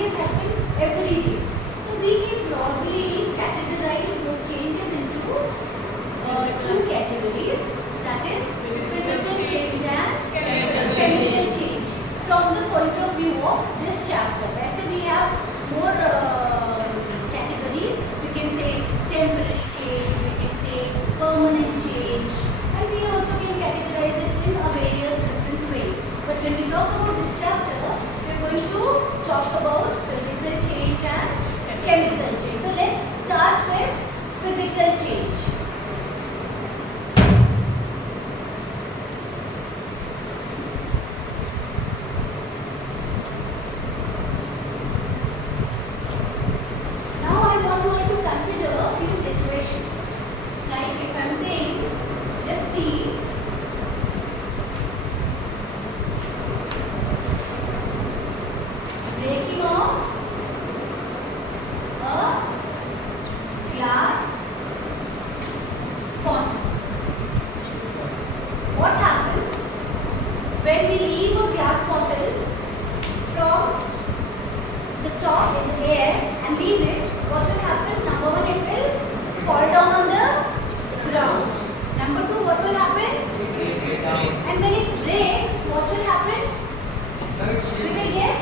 changes happen every day. So we can broadly categorize those changes into two categories, that is physical change and chemical change. From the point of view of this chapter, वैसे we have more categories. We can say temporary change, we can say permanent change, and we also can categorize it in a various different ways. But when we talk about this chapter, we are going to talk about physical change and chemical change. So let's start with physical change. When we leave a glass bottle from the top in the air and leave it, what will happen? Number one, it will fall down on the ground. Number two, what will happen? And when it breaks, what will happen? We will get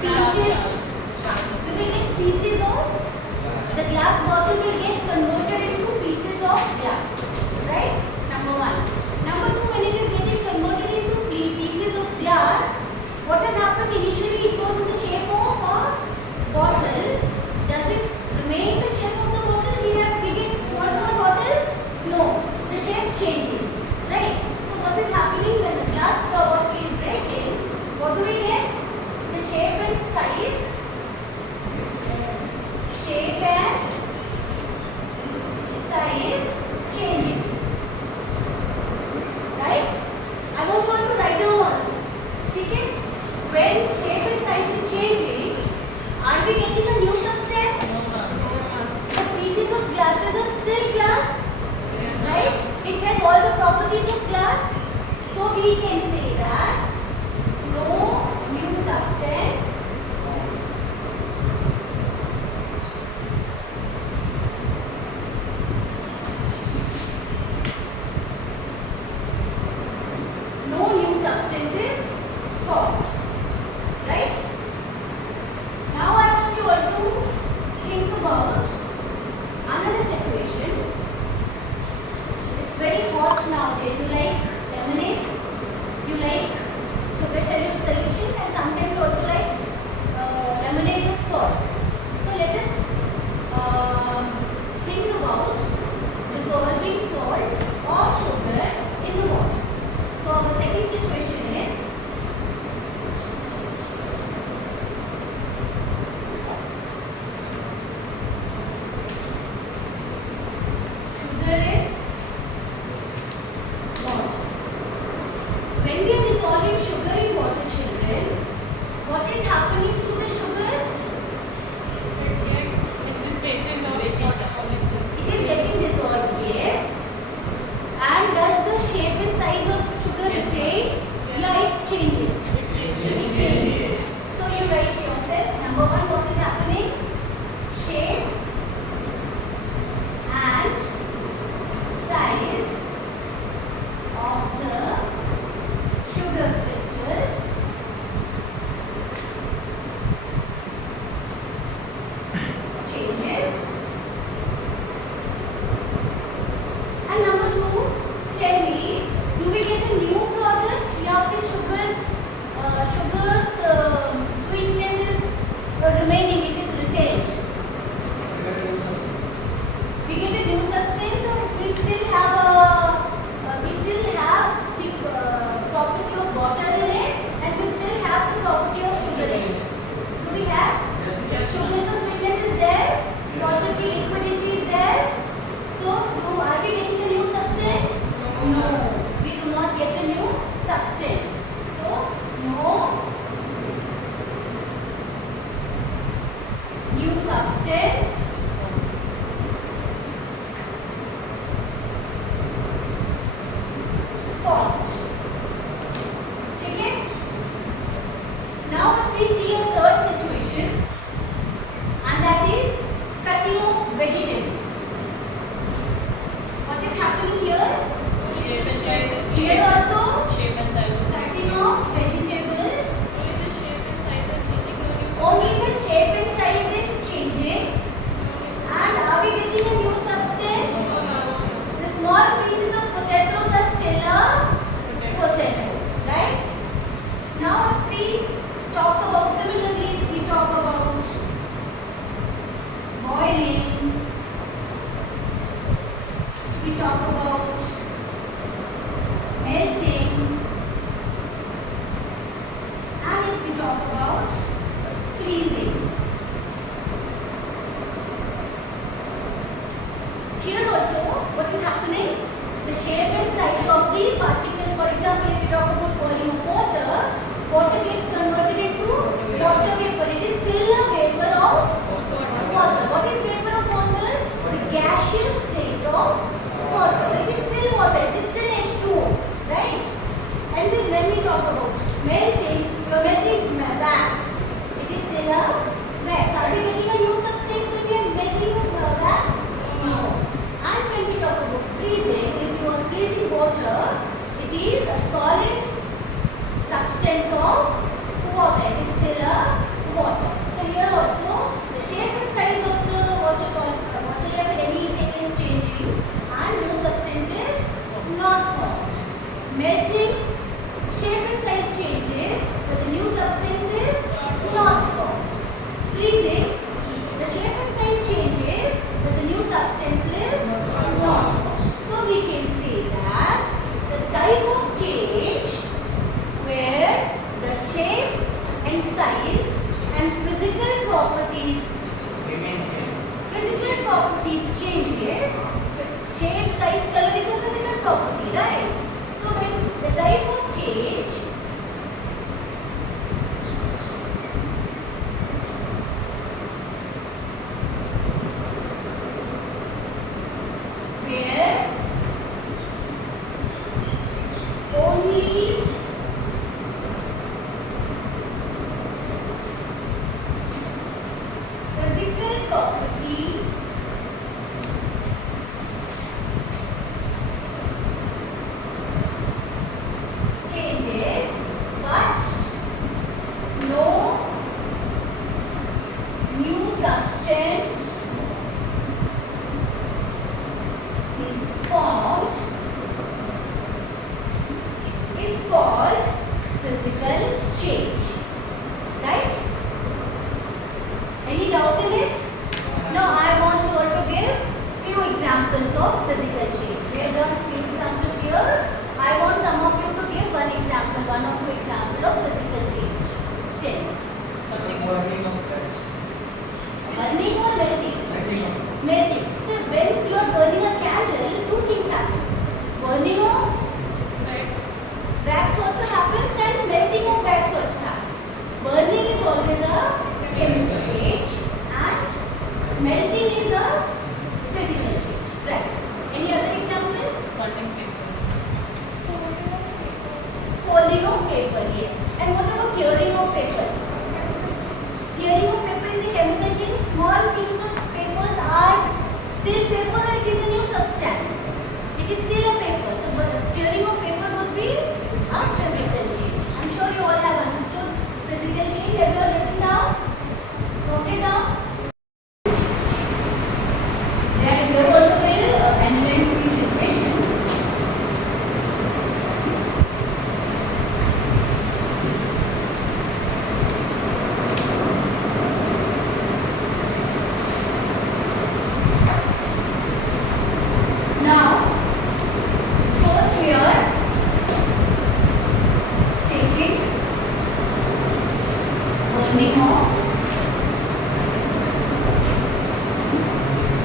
pieces. We will get pieces of the glass bottle will get converted into pieces of glass. Right? Number one. Number two, when it is getting converted into pieces of glass, what has happened? Initially it was in the shape of a bottle. Does it remain the shape of the bottle? We have big and small bottles? No. The shape changes. Right? So what is happening when the glass bottle is breaking? What do we get? The shape and size. Shape and size changes. Right? I want you all to write down also. Okay? When shape and size is changing, are we getting a new substance? The pieces of glasses are still glass. Right? It has all the properties of glass. So we can say that no new substance is formed. Right? Now I want you all to think about another situation. It's very hot nowadays. You like lemonade, you like sugar solution, and sometimes you also like lemonade with salt. So let us think about dissolving salt or sugar in the water. So our second situation is sugar in water. When we are dissolving sugar in water, children, what is happening to the sugar? It gets in the spaces of water. It is getting dissolved, yes. And does the shape and size of sugar change? Yeah, it changes. It changes. So you write yourself. Number one, what is happening? Shape and size of the sugar crystals type of change where only physical property changes, but no new substance is formed, is called physical change. Right? Any doubt in it? Now I want you all to give few examples of physical change. We have done few examples here. I want some of you to give one example, one or two examples of physical change. Tell me. Burning of gas. Burning or melting? Melting of gas. Melting. So when you are burning a candle, two things happen. Burning of wax also happens and melting of wax also happens. Burning is always a chemical change and melting is a physical change. Right. Any other example? Folding of paper, yes. And what about tearing of paper? Tearing of paper is a chemical change. Small pieces of papers are still paper or it is a new substance. It is still a paper. So tearing of paper would be a physical change. I'm sure you all have understood physical change. Have you all written down? Wrote it down? That here also will analyze few situations. Now, first we are taking burning of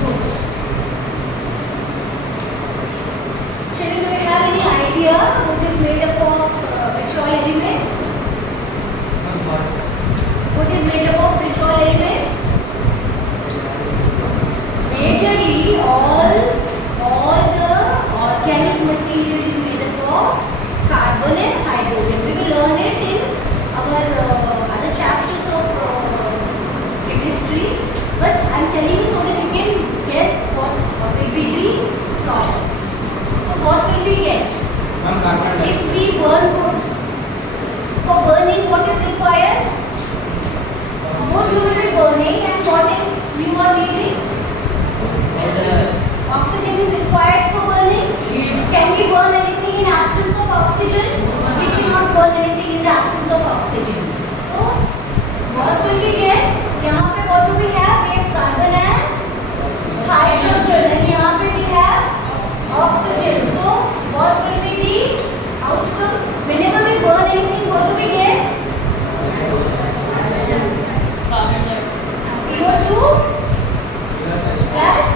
wood. Children, do you have any idea what is made up of petrol elements? What is made up of petrol elements? Majorly all the organic material is made up of carbon and hydrogen. We will learn it in our other chapters of chemistry. But I am telling you so that you can guess what will be the product. So what will we get? If we burn wood, for burning what is required? Wood you will be burning and what is you are needing? Oxygen is required for burning. Can we burn anything in absence of oxygen? We cannot burn anything in the absence of oxygen. So, what will we get? यहाँ पे what do we have? We have carbon and hydrogen. And यहाँ पे we have oxygen. So, what will be the outcome? Whenever we burn anything, what do we get? CO2 plus.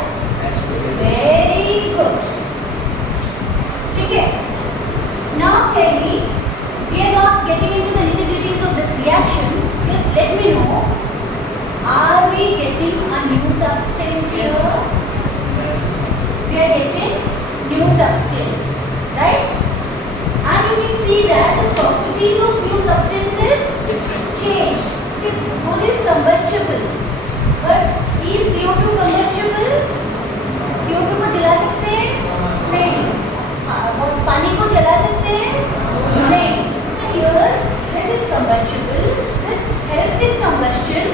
Very good. Okay. Now tell me, we are not getting into the nitty-gritties of this reaction. Just let me know, are we getting a new substance here? We are getting new substance, right? And you can see that the properties of new substances changed. See, wood is combustible, but is CO2 combustible? CO2 को जला सकते हैं? नहीं. पानी को जला सकते हैं? नहीं. So here, this is combustible. This helps in combustion.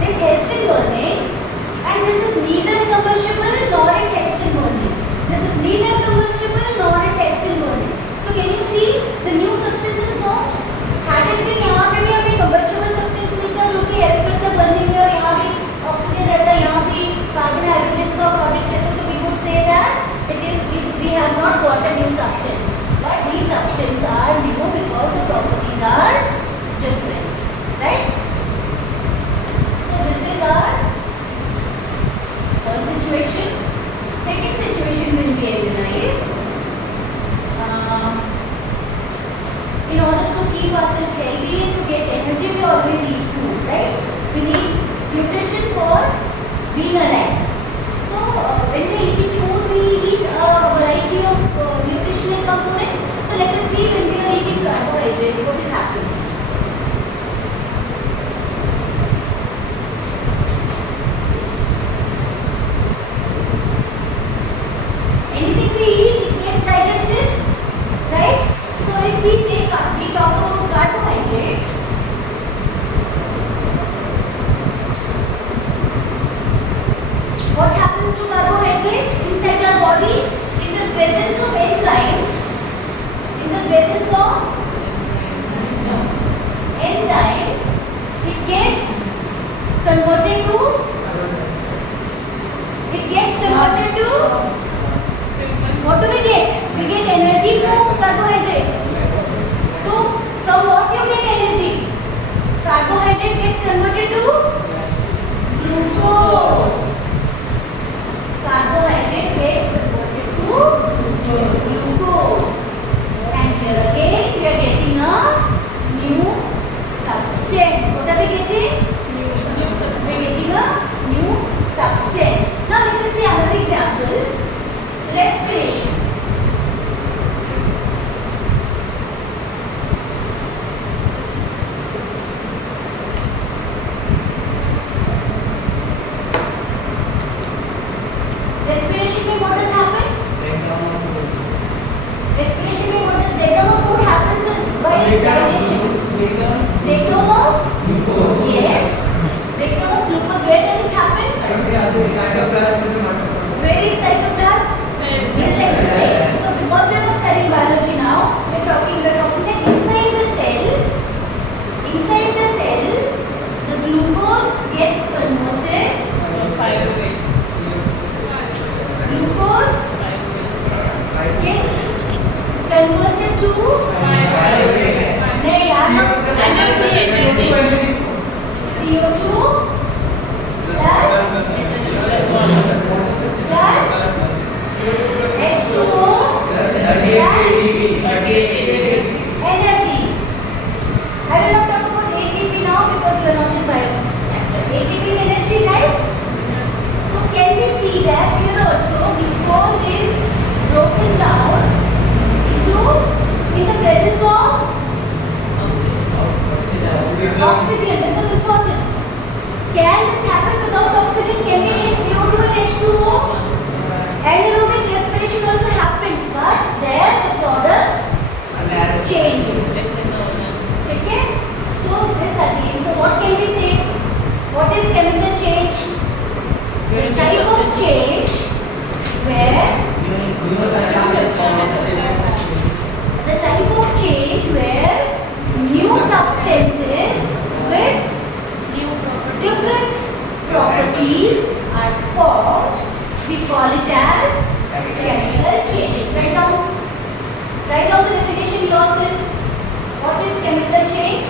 This helps in burning. And this is neither combustible nor it helps in burning. This is neither combustible nor it helps in burning. So can you see the new substance is formed? Had it been यहाँ पे भी हमें combustible substance मिलता जो कि help करता है burning में और यहाँ भी oxygen रहता है यहाँ भी carbon hydrogen का product रहता है तो we would say that we have not got a new substance. But these substances are new because the properties are different, right? So this is our first situation. being alive. So when we are eating food, we eat a variety of nutritional components. So let us see when we are eating carbohydrates, what is happening. Anything we eat, it gets digested, right? So if we say we talk about carbohydrate, what happens to carbohydrate inside our body? In the presence of enzymes, in the presence of enzymes, it gets converted to what do we get? We get energy from carbohydrates. So from what you get energy? Carbohydrate gets converted to glucose. Carbohydrate gets converted to glucose. And here again we are getting a new substance. What are we getting? New substance. We are getting a new substance. Now let us see another example. Respiration. Respiration means what has happened? Respiration means what is breakdown of food happens by digestion. Breakdown of glucose. Yes. Breakdown of glucose. Where does it happen? Where is cytoplasm? Inside the cell. So because we are not studying biology now, we are talking that inside the cell, the glucose gets converted. Glucose gets converted to CO2 plus H2O plus energy. I will not talk about ATP now because we are not in bio chapter. ATP is energy, right? So can we see that here also glucose is broken down into in the presence of oxygen. This is important. Can this happen without oxygen? Can we get CO2 and H2O? Anaerobic respiration also happens, but there the products changes. Okay? So this again. So what can we say? What is chemical change? The type of change where new substances with different properties are formed. We call it as chemical change. Write down the definition yourself. What is chemical change?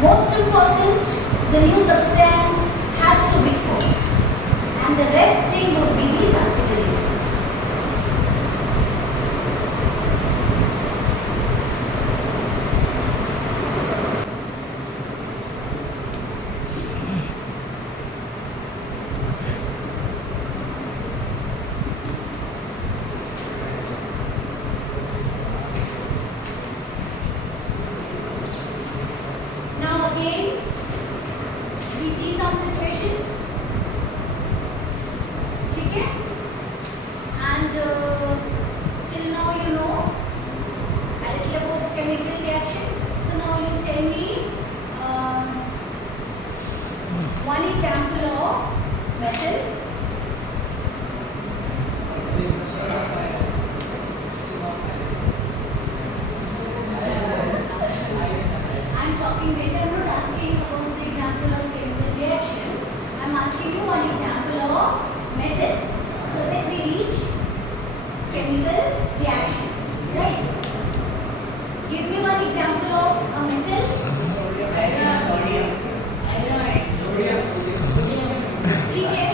Most important, the new substance has to be formed, and the rest thing would be the subsidiaries. Now again, we see some situations. Okay? And till now you know a little about chemical reaction. So now you tell me one example of metal. I'm talking maybe I'm not asking about the example of chemical reaction. I'm asking you one example of metal so that we reach chemical reactions. Right? Give me one example of a metal. ठीक है?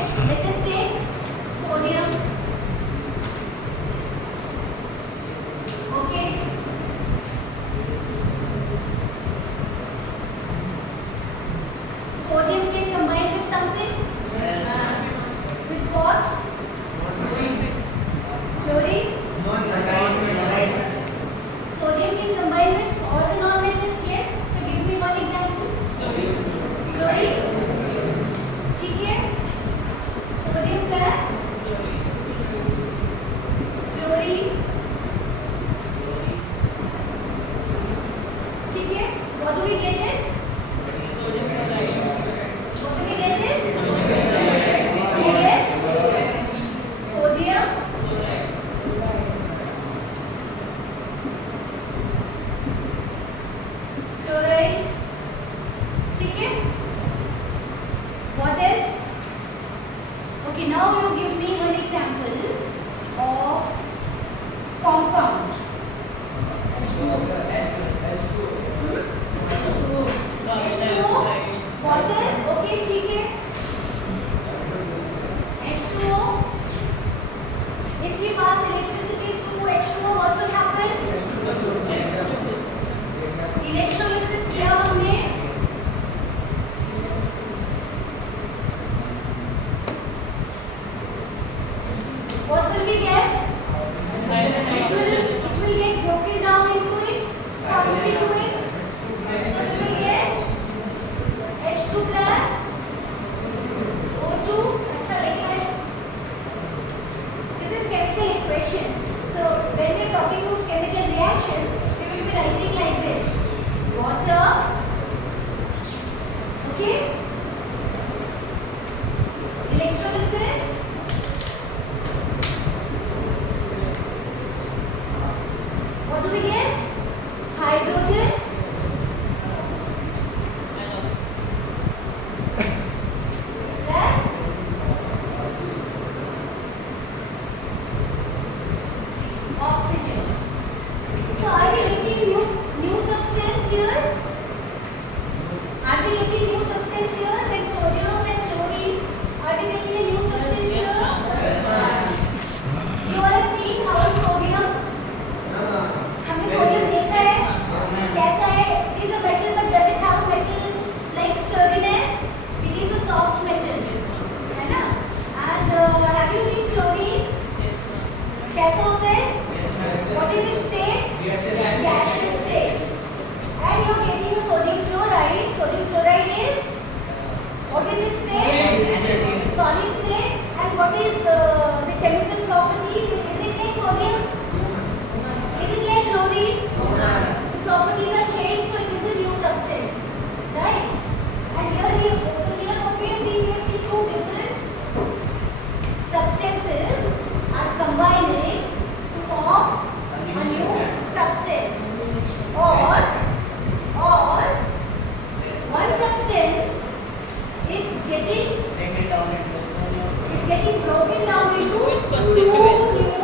now you give me one example of compound. H2O, water, okay, ठीक है. H2O. If we pass electricity through H2O, what will happen? Electrolysis किया हमने. What will we get? It will get broken down into its constituents. So we will get H2 plus O2. अच्छा लिखा है. This is chemical equation. So when we are talking about chemical reaction, we will be writing like this: water, okay, electrolysis, what do we get? Hydrogen plus oxygen. So are we getting new substance here? Are we getting new substance here? Like sodium and chlorine. Are we getting a new substance here? You all have seen how is sodium? हमने sodium देखा है. कैसा है? It is a metal, but does it have metal like sturdiness? It is a soft metal, है ना? And have you seen chlorine? कैसा होता है? What is its state? Gaseous state. And you are getting a sodium chloride. Sodium chloride is, what is its state? Solid state. And what is the chemical property? Is it like sodium? Is it like chlorine? The properties are changed, so it is a new substance, right? And here what we have seen two different substances are combining to form a new substance, or one substance is getting broken down into two new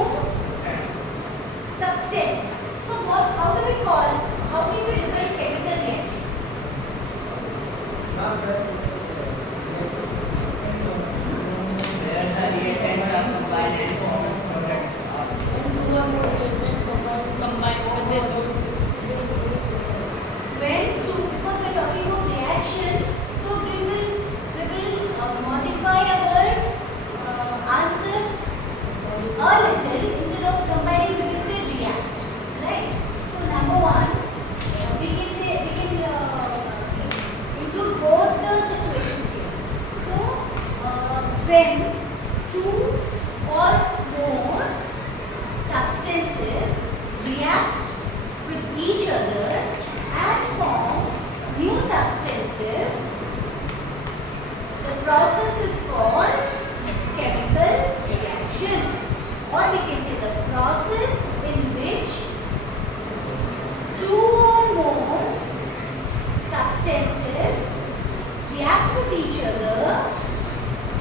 substance. So how do we define chemical reaction? When two, because we are talking about reaction, so we will modify our answer a little. Instead of combining, we will say react, right? So number one, we can include both the situations here. So when two or more substances react with each other and form new substances, the process is called chemical reaction, or we can say the process in which two or more substances react with each other.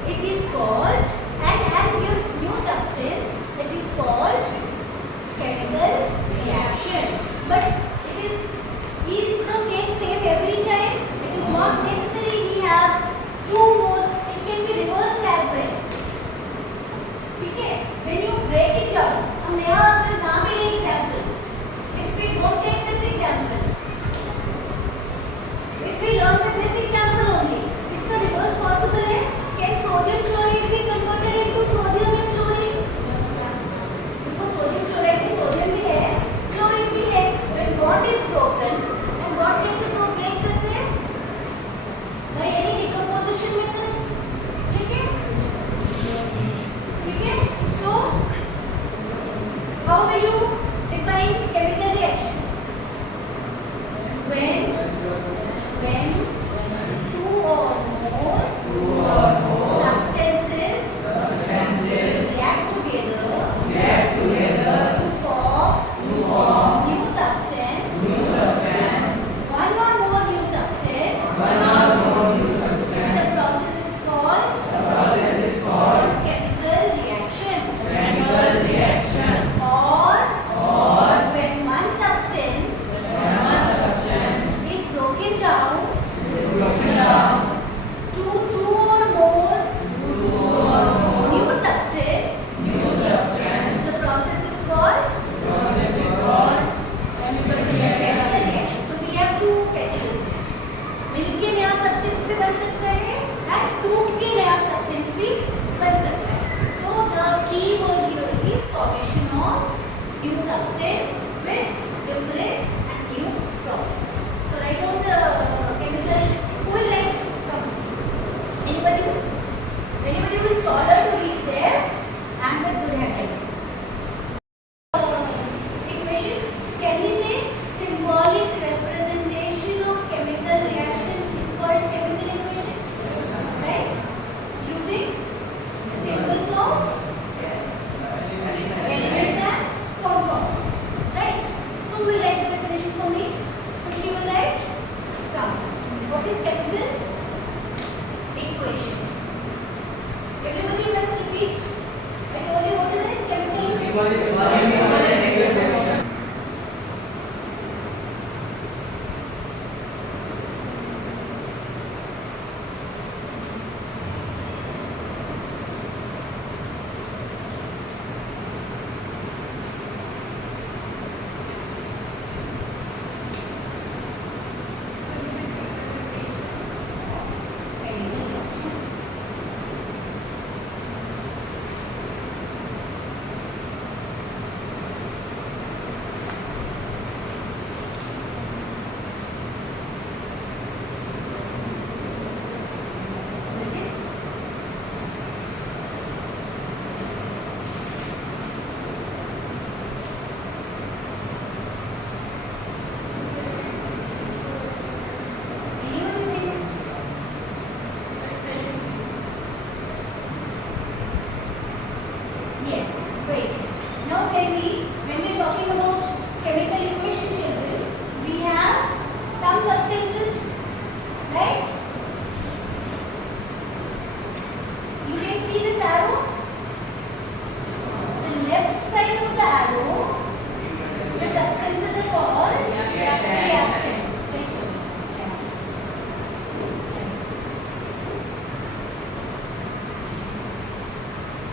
It is called and give new substance. It is called chemical reaction. But it is the case same every time? It is not necessary we have two more. It can be reversed as well. ठीक है? When you break it down, हम यहाँ अगर ना मिले example, if we don't take this example, if we learn with this example only, इसका reverse possible है? Can sodium chloride be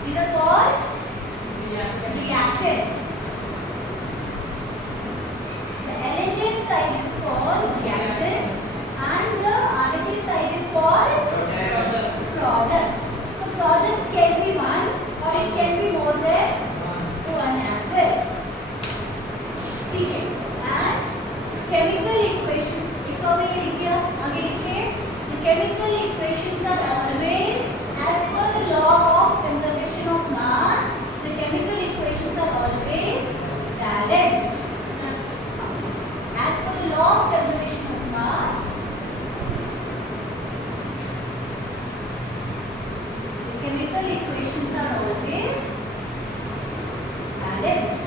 These are called Yeah. reactants. The LHS side is called reactants and the RHS side is called product. So product can be one or it can be more than one as well. ठीक है. And chemical equations. एक और ये लिख दिया. आगे लिखिए. The chemical equations are always as per the law of conservation of mass. The chemical equations are always balanced. As per the law of conservation of mass, the chemical equations are always balanced.